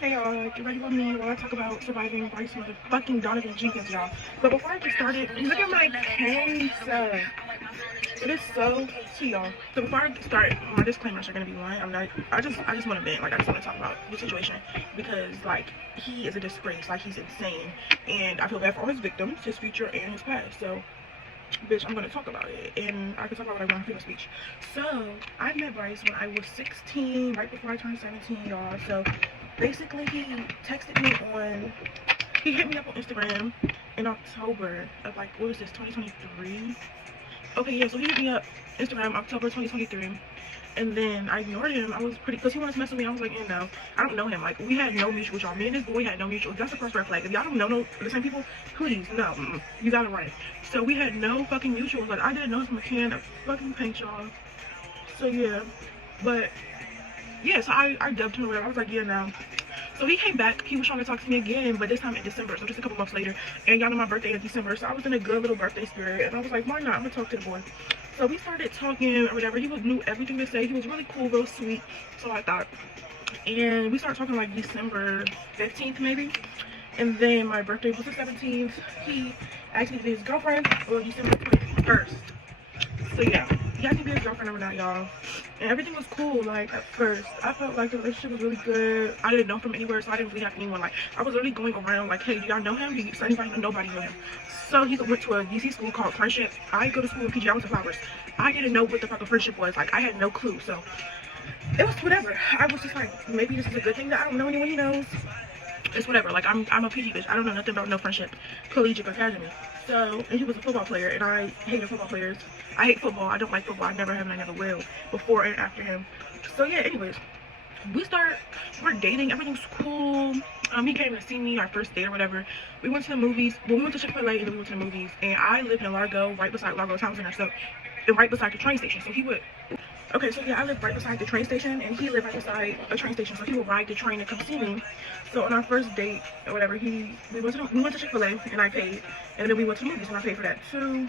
Hey y'all, get ready with me while I talk about surviving Bryce motherfucking Donovan Jenkins, y'all. But before I get started, look at my case. It is so tea, y'all. So before I start, my disclaimers are gonna be lying. I just want to vent. Like, I just want to talk about the situation because, like, he is a disgrace. Like, he's insane, and I feel bad for all his victims, his future and his past. So, bitch, I'm gonna talk about it, and I can talk about it in my freedom speech. So I met Bryce when I was 16, right before I turned 17, y'all. So basically, he texted me on, he hit me up on Instagram in October of, like, what was this, 2023? Okay, yeah, so he hit me up Instagram October 2023. And then I ignored him. I was pretty, because he wanted to mess with me. I was like, no, I don't know him. Like, we had no mutual, y'all. Me and this boy had no mutual. That's the first red flag. If y'all don't know the same people, please, no, you gotta run it. So we had no fucking mutuals. Like, I didn't know him from a can of fucking paint, y'all. So yeah, but yeah, so I dubbed him or whatever. I was like, yeah, no. So he came back. He was trying to talk to me again, but this time in December, so just a couple months later. And y'all know my birthday in December, so I was in a good little birthday spirit. And I was like, why not? I'm gonna talk to the boy. So we started talking or whatever. He knew everything to say. He was really cool, real sweet. So I thought. And we started talking like December 15th maybe. And then my birthday was the 17th. He asked me to be his girlfriend on December 21st. So yeah, he asked me to be his girlfriend over that, y'all. And everything was cool. Like, at first, I felt like the relationship was really good. I didn't know him from anywhere, so I didn't really have anyone. Like, I was literally going around like, hey, do y'all know him? Do you anybody know? Nobody knew him. So he went to a DC school called Friendship. I go to school in PG. I went to Flowers. I didn't know what the fuck a friendship was. Like, I had no clue. So it was whatever. I was just like, maybe this is a good thing that I don't know anyone he knows. It's whatever. Like, I'm a PG bitch. I don't know nothing about no friendship, collegiate academy. So, and he was a football player, and I hated football players. I hate football. I don't like football. I never have, and I never will. Before and after him. So yeah. Anyways, we're dating. Everything's cool. He came to see me our first date or whatever. We went to the movies. Well, we went to Chick-fil-A and then we went to the movies. And I lived in Largo, right beside Largo Town Center. So, and right beside the train station. So he would. Okay, so yeah, I live right beside the train station, and he lived right beside a train station, so he would ride the train to come see me. So on our first date or whatever, we went to Chick-fil-A, and I paid, and then we went to movies, and I paid for that too.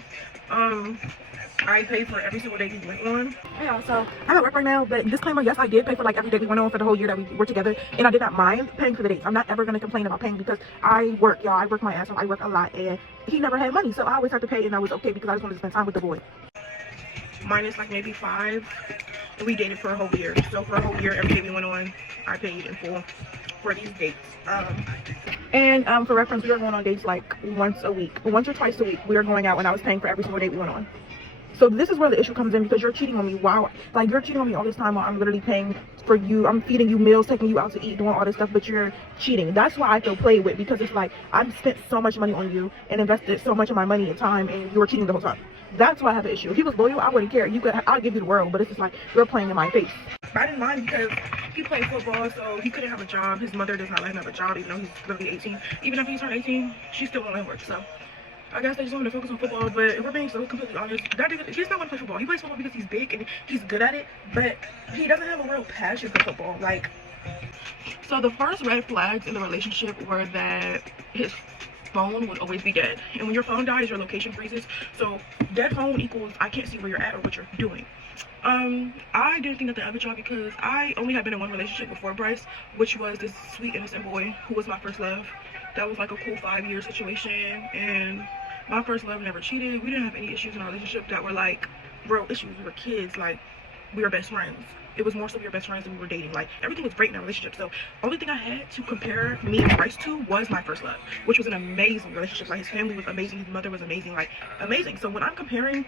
I paid for every single date we went on. Yeah, so I'm at work right now, but disclaimer, yes, I did pay for like every date we went on for the whole year that we were together, and I did not mind paying for the dates. I'm not ever gonna complain about paying because I work, y'all. I work my ass off. I work a lot, and he never had money, so I always had to pay, and I was okay because I just wanted to spend time with the boy. Minus like maybe 5, and we dated for a whole year. So for a whole year, every day we went on, I paid in full for these dates. For reference, we were going on dates like once or twice a week. We were going out, and I was paying for every single date we went on. So this is where the issue comes in, because you're cheating on me. Wow, like, you're cheating on me all this time while I'm literally paying for you. I'm feeding you meals, taking you out to eat, doing all this stuff, but you're cheating. That's why I feel played with, because it's like I've spent so much money on you and invested so much of my money and time, and you were cheating the whole time. That's why I have an issue. If he was loyal, I wouldn't care. I'll give you the world, but it's just like you're playing in my face. But I didn't mind because he played football, so he couldn't have a job. His mother does not let him have a job, even though he's literally 18. Even after he turned 18, she still won't let him work. So I guess they just want to focus on football. But if we're being so completely honest, he's not going to play football. He plays football because he's big and he's good at it, but he doesn't have a real passion for football. Like, so the first red flags in the relationship were that his phone would always be dead, and when your phone dies, your location freezes. So dead phone equals I can't see where you're at or what you're doing. I didn't think nothing of it, y'all, because I only had been in one relationship before Bryce, which was this sweet innocent boy who was my first love. That was like a cool 5-year situation, and my first love never cheated. We didn't have any issues in our relationship that were like real issues. We were kids, like we were best friends. It was more so we were best friends than we were dating. Like, everything was great in our relationship. So only thing I had to compare me and Bryce to was my first love, which was an amazing relationship. Like, his family was amazing, his mother was amazing, like amazing. So when I'm comparing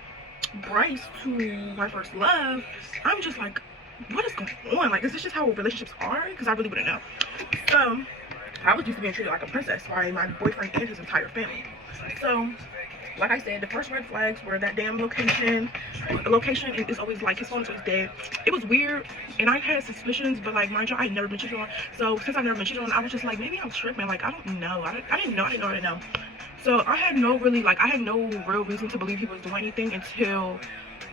Bryce to my first love, I'm just like, what is going on? Like, is this just how relationships are? Because I really wouldn't know. So I was used to being treated like a princess by my boyfriend and his entire family. So like I said, the first red flags were that damn location. Location is always like, his phone is always dead. It was weird, and I had suspicions, but like, mind you, I had never been cheated on. So since I've never been cheated on, I was just like, maybe I'm tripping. Like, I don't know. I didn't know. So I had no real reason to believe he was doing anything until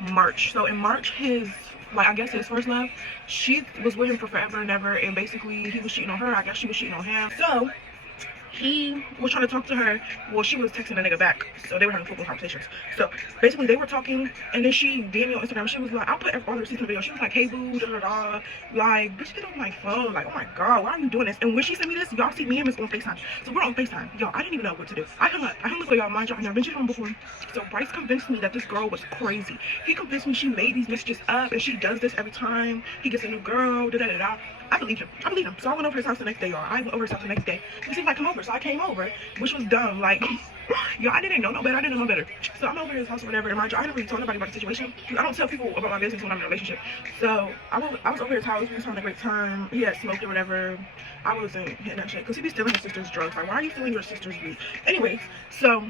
March. So in March, I guess his first love, she was with him for forever and ever, and basically he was cheating on her. I guess she was cheating on him. So he was trying to talk to her. Well, she was texting the nigga back, so they were having full conversations. So basically, they were talking, and then she DM'd me on Instagram. She was like, "I'll put all the receipts in the video." She was like, "Hey boo, da da da." Like, bitch, get off my phone. Like, oh my god, why are you doing this? And when she sent me this, y'all see me and Miss on FaceTime. So we're on FaceTime, y'all. I didn't even know what to do. I hung up with y'all. Mind you, I've never been cheated on before. So Bryce convinced me that this girl was crazy. He convinced me she made these messages up, and she does this every time he gets a new girl. Da da da da. I believed him. So I went over his house the next day, y'all. I went over his house the next day. He seemed like come over, so I came over, which was dumb. Like, y'all, I didn't know no better. I didn't know no better. So I'm over his house or whatever. And mind you, I didn't really tell nobody about the situation. I don't tell people about my business when I'm in a relationship. So I was over his house. We was having a great time. He had smoked or whatever. I wasn't hitting that shit because he be stealing his sister's drugs. Like, why are you stealing your sister's weed? Anyways, so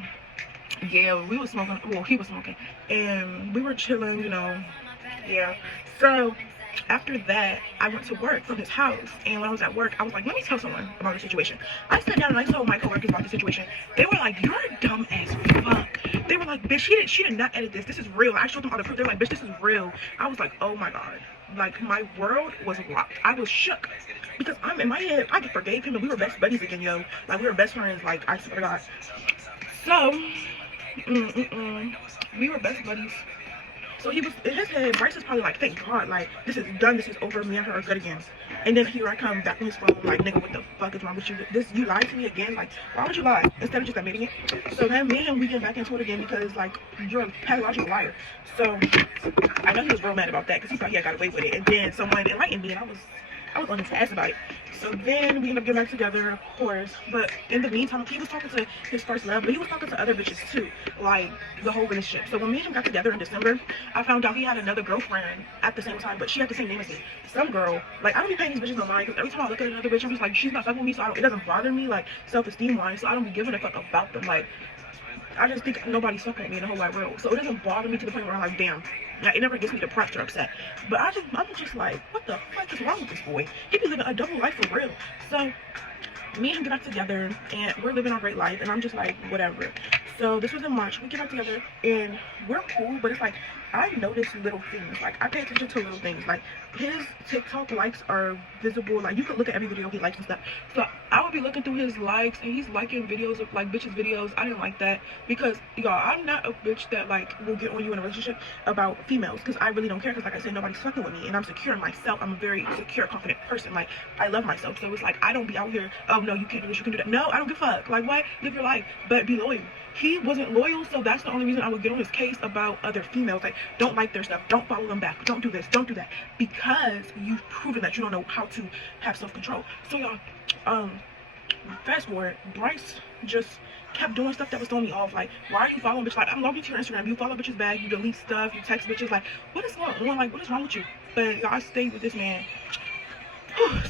yeah, we was smoking. Well, he was smoking, and we were chilling. You know, yeah. So after that, I went to work from his house, and when I was at work, I was like, let me tell someone about the situation. I sat down and I told my coworkers about the situation. They were like, you're dumb as fuck. They were like, bitch, she did not edit this. This is real. I showed them all the proof. They were like, bitch, this is real. I was like, oh my god. Like, my world was rocked. I was shook. Because I'm in my head, I forgave him, and we were best buddies again, yo. Like, we were best friends, like, I swear to God. So, we were best buddies. So he was, in his head, Bryce is probably like, thank God, like, this is done, this is over, me and her are good again. And then here I come back on his phone, like, nigga, what the fuck is wrong with you? You lied to me again? Like, why would you lie? Instead of just admitting it. So then me and him, we get back into it again because, like, you're a pathological liar. So, I know he was real mad about that because he thought he had got away with it. And then someone enlightened me, and I was on his ass about it. So then we ended up getting back together, of course. But in the meantime, he was talking to his first love, but he was talking to other bitches too, like the whole relationship. So when me and him got together in December, I found out he had another girlfriend at the same time, but she had the same name as me. Some girl, like, I don't be paying these bitches no mind because every time I look at another bitch, I'm just like, she's not fucking with me, so it doesn't bother me, like, self-esteem wise, so I don't be giving a fuck about them. Like, I just think nobody's fucking with me in the whole wide world. So it doesn't bother me to the point where I'm like, damn. Like, it never gets me depressed or upset. But I'm just like, what the fuck is wrong with this boy? He be living a double life for real. So me and him get back together, and we're living our great life, and I'm just like, whatever. So this was in March. We get back together, and we're cool, but it's like, I notice little things. Like, I pay attention to little things. Like, his TikTok likes are visible. Like, you can look at every video he likes and stuff. So I would be looking through his likes, and he's liking videos of, like, bitches' videos. I didn't like that because, y'all, I'm not a bitch that, like, will get on you in a relationship about females because I really don't care because, like I said, nobody's fucking with me, and I'm secure in myself. I'm a very secure, confident person. Like, I love myself. So it's like, I don't be out here, oh, no, you can't do this, you can do that. No, I don't give a fuck. Like, what? Live your life, but be loyal. He wasn't loyal, so that's the only reason I would get on his case about other females. Like, don't like their stuff, don't follow them back, don't do this, don't do that, because you've proven that you don't know how to have self-control. So y'all, fast forward, Bryce just kept doing stuff that was throwing me off. Like, why are you following bitches? Like, I'm logging to your Instagram, you follow bitches back, you delete stuff, you text bitches. Like, what is going on? Like, what is wrong with you? But y'all, I stayed with this man.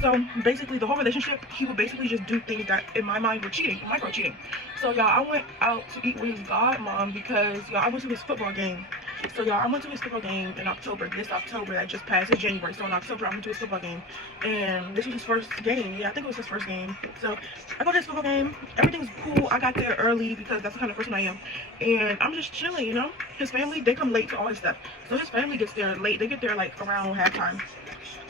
So basically, the whole relationship, he would basically just do things that in my mind were cheating, micro cheating. So y'all, I went out to eat with his godmom because y'all, I went to his football game. So y'all, I went to his football game in October, this October that just passed. It's January, so in October I went to his football game, and this was his first game. Yeah, I think it was his first game. So I go to his football game, everything's cool. I got there early because that's the kind of person I am, and I'm just chilling, you know. His family, they come late to all his stuff, so his family gets there late. They get there like around halftime.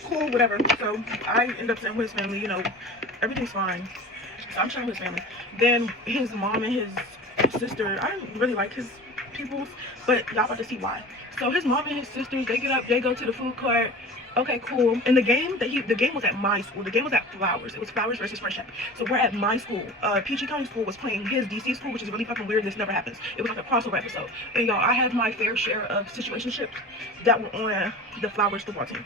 Cool, whatever. So I end up sitting with his family, you know, everything's fine. So I'm chilling with his family. Then his mom and his sister, I didn't really like his peoples, but y'all about to see why. So his mom and his sisters, they get up, they go to the food court. Okay, cool. And the game was at my school. The game was at Flowers. It was Flowers versus Friendship. So we're at my school. PG County School was playing his DC school, which is really fucking weird. This never happens. It was like a crossover episode. And y'all, I have my fair share of situationships that were on the Flowers football team.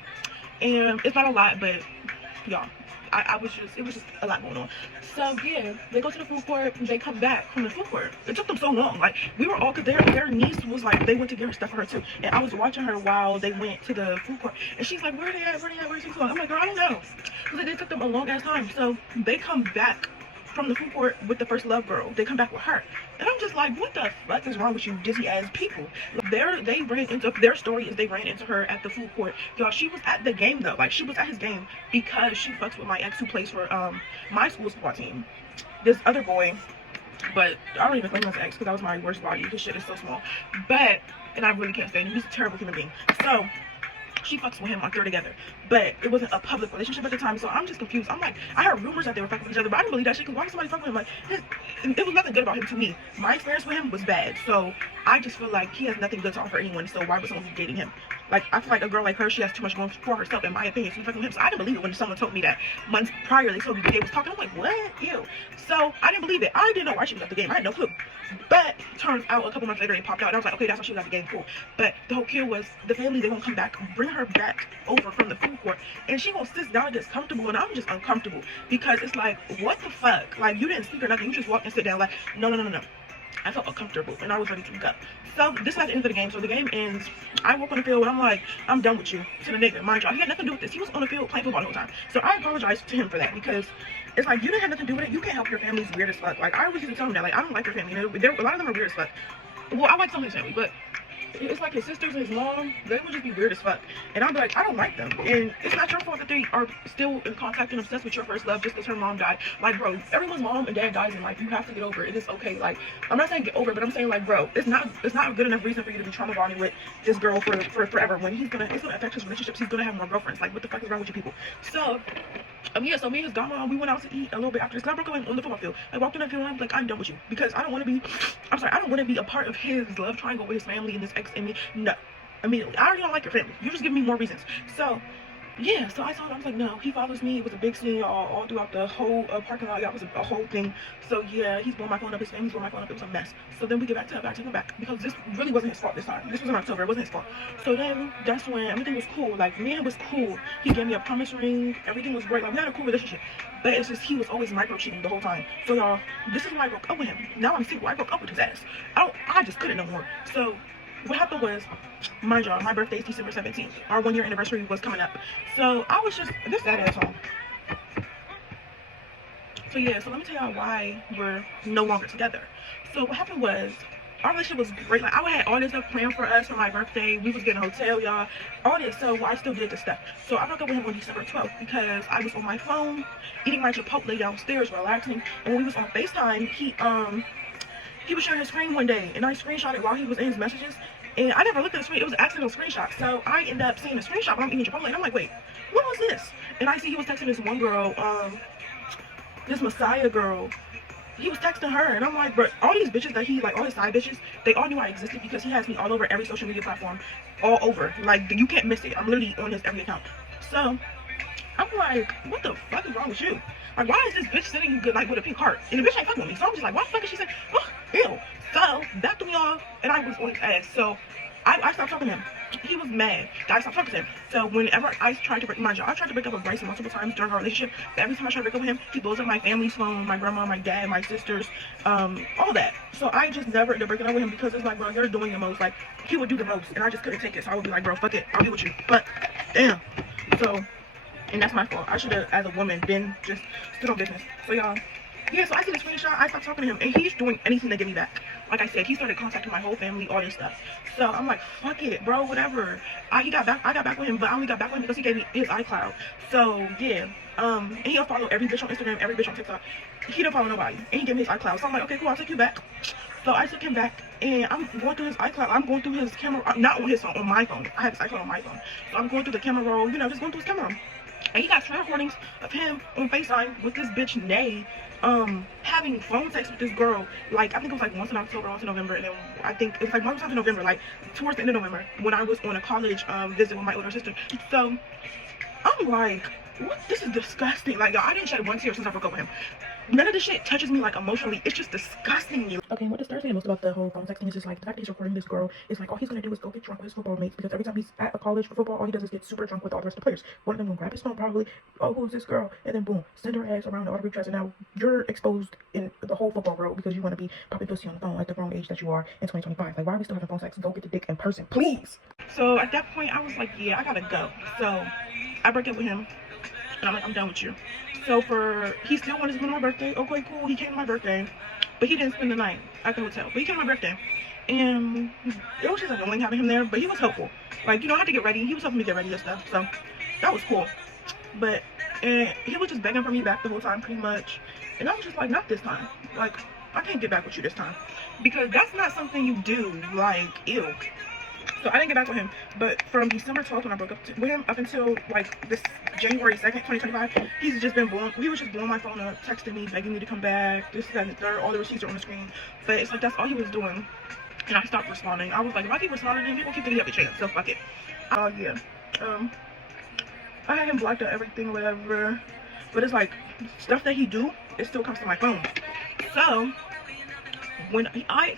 And it's not a lot, but y'all, it was just a lot going on. So yeah, they go to the food court, they come back from the food court. It took them so long. Like, we were all, cause their niece was like, they went to get her stuff for her too. And I was watching her while they went to the food court. And she's like, where are they at? Where's he going? I'm like, girl, I don't know. Cause it took them a long ass time. So they come back from the food court with the first love girl. They come back with her. And I'm just like, what the fuck is wrong with you dizzy ass people? Their story is they ran into her at the food court. Y'all, she was at the game though. Like, she was at his game because she fucks with my ex who plays for my school football team. This other boy, but I don't even claim him as ex because that was my worst body. His shit is so small. And I really can't stand him. He's a terrible human being. So she fucks with him like they're together, but it wasn't a public relationship at the time. So I'm just confused. I'm like, I heard rumors that they were fucking with each other, but I didn't believe that shit, because why would somebody fuck with him? Like, it was nothing good about him to me. My experience with him was bad, so I just feel like he has nothing good to offer anyone, so why would someone be dating him? Like, I feel like a girl like her, she has too much going for herself, in my opinion. So fucking with him. So I didn't believe it when someone told me that months prior they told me they was talking. I'm like, what? Ew. So I didn't believe it. I didn't know why she was at the game. I had no clue. But turns out a couple months later they popped out, and I was like, okay, that's why she was at the game. Cool. But the whole cue was the family, they won't come back, bring her back over from the food court, and she won't sit down and gets comfortable, and I'm just uncomfortable, because it's like, what the fuck? Like, you didn't speak or nothing. You just walked and sit down. Like, no. I felt uncomfortable, and I was ready to go. So this is at the end of the game. So the game ends. I walk on the field, and I'm like, I'm done with you. To the nigga, mind you, he had nothing to do with this. He was on the field playing football the whole time. So I apologize to him for that, because it's like, you didn't have nothing to do with it. You can't help your family's weird as fuck. Like, I always used to tell him that, like, I don't like your family. You know, a lot of them are weird as fuck. Well, I like some of his family, but it's like his sisters and his mom, they would just be weird as fuck. And I'm like, I don't like them. And it's not your fault that they are still in contact and obsessed with your first love just because her mom died. Like, bro, everyone's mom and dad dies in life. You have to get over it. It is okay. Like, I'm not saying get over it, but I'm saying, like, bro, it's not a good enough reason for you to be trauma bonding with this girl for forever, when it's gonna affect his relationships. He's gonna have more girlfriends. Like, what the fuck is wrong with you people? So yeah, so me and his godmom, we went out to eat a little bit after this. I broke up on the football field. I walked in the field, and I'm like, I'm done with you, because I don't want to be a part of his love triangle with his family and his ex and me. No, immediately. I already don't like your family. You just give me more reasons. So yeah, so I saw it. I was like, no, he follows me. It was a big scene all throughout the whole parking lot. That was a whole thing. So yeah, he's blowing my phone up. His family's blowing my phone up. It was a mess. So then we get back to him back, because this really wasn't his fault this time. This was in October. It wasn't his fault. So then that's when everything was cool. Like, me and him was cool. He gave me a promise ring. Everything was great. Like, we had a cool relationship. But it's just, he was always micro cheating the whole time. So y'all, this is why I broke up with him. Now I'm single. I broke up with his ass. I just couldn't no more. So what happened was, mind y'all, my birthday is December 17th. Our 1-year anniversary was coming up. So I was just, this that asshole. So yeah, so let me tell y'all why we're no longer together. So what happened was, our relationship was great. Like, I had all this stuff planned for us for my birthday. We was getting a hotel, y'all. All this. So I still did this stuff. So I broke up with him on December 12th, because I was on my phone, eating my Chipotle downstairs, relaxing. And when we was on FaceTime, he was sharing his screen one day, and I screenshot it while he was in his messages, and I never looked at the screen. It was an accidental screenshot. So I ended up seeing a screenshot while I'm eating Chipotle, and I'm like, wait, what was this? And I see he was texting this one girl, this Messiah girl. He was texting her, and I'm like, bro, all these bitches that he, like, all his side bitches, they all knew I existed, because he has me all over every social media platform, all over. Like, you can't miss it. I'm literally on his every account. So I'm like, what the fuck is wrong with you? Like, why is this bitch sitting good, like, with a pink heart? And the bitch ain't fucking with me. So I'm just like, why the fuck is she saying, oh, ew. So that threw me off, and I was on his ass. So I stopped talking to him. He was mad that I stopped talking to him. So whenever I tried to break, mind you, I tried to break up with Bryson multiple times during our relationship. But every time I tried to break up with him, he blows up my family's phone, my grandma, my dad, my sisters, all that. So I just never ended up breaking up with him, because it's like, bro, you're doing the most. Like, he would do the most, and I just couldn't take it. So I would be like, bro, fuck it, I'll be with you. But damn. So, and that's my fault. I should have, as a woman, been just stood on business. So y'all, yeah, so I see the screenshot, I stopped talking to him, and he's doing anything to get me back. Like I said, he started contacting my whole family, all this stuff. So I'm like, fuck it, bro, whatever. I got back with him, but I only got back with him because he gave me his iCloud. So yeah, and he'll follow every bitch on Instagram, every bitch on TikTok. He don't follow nobody, and he gave me his iCloud. So I'm like, okay, cool, I'll take you back. So I took him back, and I'm going through his iCloud. I'm going through his camera, not on his phone, on my phone. I have his iCloud on my phone. So I'm going through the camera roll, you know, just going through his camera roll. And he got screen recordings of him on FaceTime with this bitch Nay, having phone sex with this girl. Like, I think it was like once in October, once in November, and then I think it was like once in November, like towards the end of November, when I was on a college visit with my older sister. So I'm like, what? This is disgusting. Like, I didn't shed one tear since I broke up with him. None of this shit touches me, like, emotionally. It's just disgusting me. Okay, what disturbs me most about the whole phone sex thing is just like the fact that he's recording this girl. It's like all he's gonna do is go get drunk with his football mates, because every time he's at a college for football, all he does is get super drunk with all the rest of the players. One of them gonna grab his phone probably. Oh, who's this girl? And then boom, send her ass around the other group chats, and now you're exposed in the whole football world because you want to be popping pussy on the phone at the wrong age that you are in 2025. Like, why are we still having phone sex? Go get the dick in person, please. So at that point, I was like, yeah, I gotta go. So I break up with him, and I'm like, I'm done with you. So he still wanted to spend my birthday. Okay, cool. He came to my birthday, but he didn't spend the night at the hotel. But he came to my birthday, and it was just annoying having him there. But he was helpful. Like, you know, I had to get ready. He was helping me get ready and stuff. So that was cool. But he was just begging for me back the whole time, pretty much. And I was just like, not this time. Like, I can't get back with you this time, because that's not something you do. Like, ew. So I didn't get back with him. But from December 12th when I broke up with him up until like this January 2nd, 2025, he's just been blowing. He was just blowing my phone up, texting me, begging me to come back. This, that, and the third. All the receipts are on the screen. But it's like that's all he was doing. And I stopped responding. I was like, if I keep responding to him, he won't keep thinking he have a chance. So fuck it. Yeah. I had him blocked out everything, whatever. But it's like stuff that he do, it still comes to my phone. So when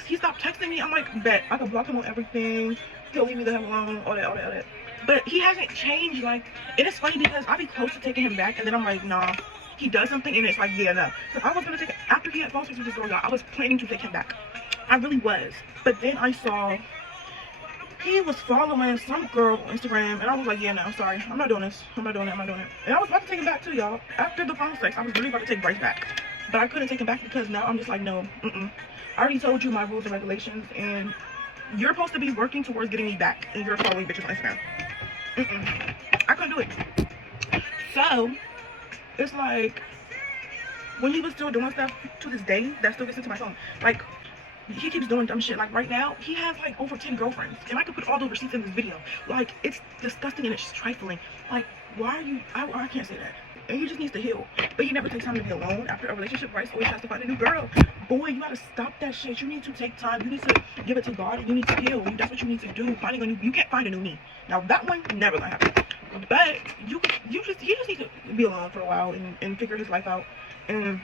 he stopped texting me, I'm like, bet I could block him on everything. He'll leave me the hell alone. All that. But he hasn't changed. Like, it is funny because I be close to taking him back, and then I'm like, nah. He does something, and it's like, yeah, no. So I was gonna take it after he had phone sex with this girl, y'all. I was planning to take him back. I really was. But then I saw he was following some girl on Instagram, and I was like, yeah, no, I'm sorry. I'm not doing this. I'm not doing it. And I was about to take him back too, y'all. After the phone sex, I was really about to take Bryce back. But I couldn't take him back because now I'm just like, no, I already told you my rules and regulations, and you're supposed to be working towards getting me back, and you're following bitches on Instagram. I couldn't do it. So, it's like, when he was still doing stuff to this day, that still gets into my phone. Like, he keeps doing dumb shit. Like right now, he has like over 10 girlfriends, and I could put all those receipts in this video. Like, it's disgusting and it's trifling. Like, why are you? I can't say that. And he just needs to heal. But he never takes time to be alone after a relationship. Bryce always has to find a new girl. Boy, you gotta stop that shit. You need to take time. You need to give it to God, and you need to heal. That's what you need to do. Finding a new, you can't find a new me. Now that one never gonna happen. But he just needs to be alone for a while and figure his life out and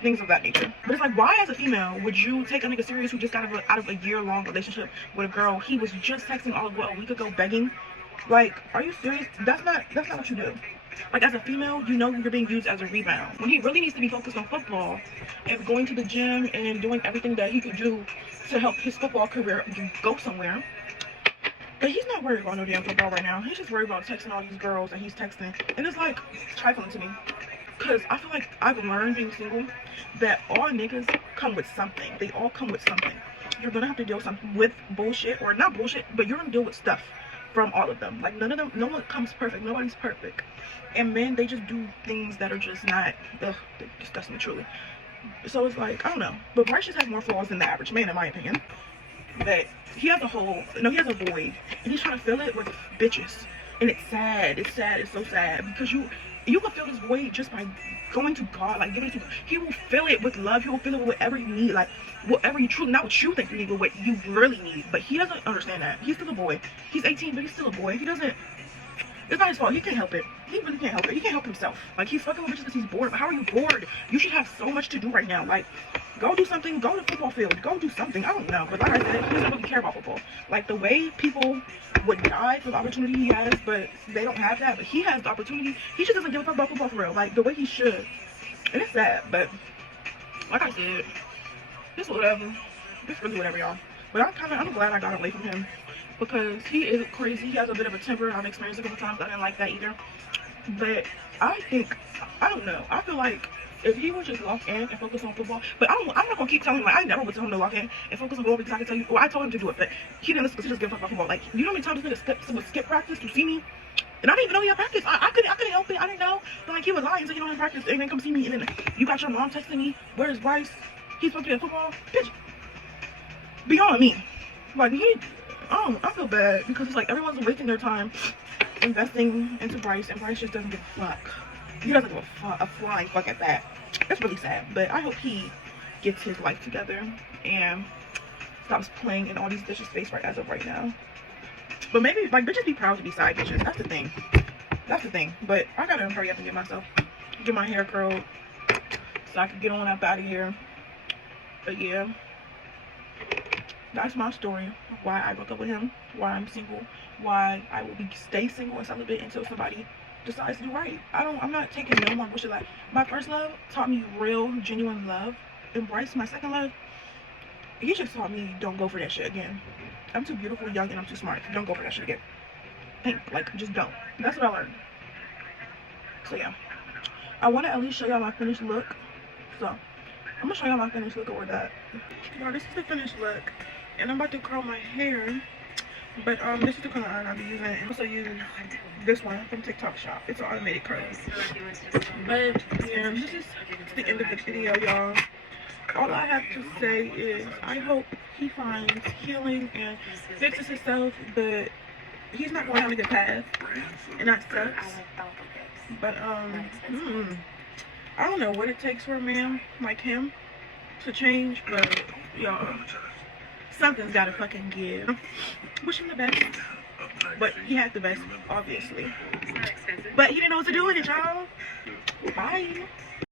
things of that nature. But it's like, why as a female would you take a nigga serious who just got out of a year-long relationship with a girl he was just texting all of a week ago begging? Like, are you serious? That's not what you do. Like, as a female, you know you're being used as a rebound when he really needs to be focused on football and going to the gym and doing everything that he could do to help his football career go somewhere. But he's not worried about no damn football right now. He's just worried about texting all these girls that he's texting, and it's like trifling to me. Because I feel like I've learned being single that all niggas come with something. They all come with something. You're going to have to deal with bullshit, or not bullshit, but you're going to deal with stuff from all of them. Like, none of them, no one comes perfect. Nobody's perfect. And men, they just do things that are just not, ugh, they disgust me truly. So it's like, I don't know. But Bryce just has more flaws than the average man, in my opinion. That he has a hole, no, he has a void, and he's trying to fill it with bitches. And it's sad. It's sad. It's so sad. Because you can fill this void just by going to God, like giving it to God. He will fill it with love. He will fill it with whatever you need, like whatever you truly, not what you think you need, but what you really need. But he doesn't understand that. He's still a boy. He's 18, but he's still a boy. He doesn't. It's not his fault. He can't help it. He really can't help it. He can't help himself. Like, he's fucking with bitches because he's bored. But how are you bored? You should have so much to do right now. Like, go do something. Go to the football field. Go do something. I don't know. But like I said, he doesn't really care about football. Like, the way people would die for the opportunity he has, but they don't have that. But he has the opportunity. He just doesn't give a fuck about football for real. Like, the way he should. And it's sad. But, like I said, it's whatever. It's really whatever, y'all. But I'm glad I got away from him. Because he is crazy. He has a bit of a temper. I've experienced it a couple times. I didn't like that either. But I don't know. I feel like if he would just lock in and focus on football. But I'm not going to keep telling him. Like, I never would tell him to lock in and focus on football because I can tell you. Well, I told him to do it. But he didn't listen because he just gave a fuck about football. Like, you know how many times this nigga would skip practice to see me? And I didn't even know he had practice. I couldn't help it. I didn't know. But like, he was lying. So you don't have practice. And then come see me. And then you got your mom texting me. Where's Bryce? He's supposed to be at football. Bitch. Beyond me. Like, I feel bad because it's like everyone's wasting their time investing into Bryce, and Bryce just doesn't give a fuck. He doesn't give a flying fuck at that. It's really sad, but I hope he gets his life together and stops playing in all these bitches' face as of right now. But maybe, like, bitches be proud to be side bitches. That's the thing. That's the thing. But I gotta hurry up and get my hair curled so I can get on up out of here. But yeah. That's my story of why I broke up with him, why I'm single, why I will stay single and celibate until somebody decides to do right. I'm not taking no more bullshit. Like, my first love taught me real, genuine love. And Bryce, my second love, he just taught me don't go for that shit again. I'm too beautiful, young, and I'm too smart. Don't go for that shit again. Like, just don't. That's what I learned. So yeah. I want to at least show y'all my finished look. So, I'm going to show y'all my finished look or that. Now, this is the finished look. And I'm about to curl my hair, but this is the color iron I'll be using. I also use this one from TikTok Shop. It's an automated curl. But yeah, this is the end of the video, y'all. all I have to say is I hope he finds healing and fixes himself, but he's not going on a good path, and that sucks. But I don't know what it takes for a man like him to change, but y'all, something's gotta fucking give. Wish him the best, but he had the best, obviously. But he didn't know what to do with it, y'all. Bye.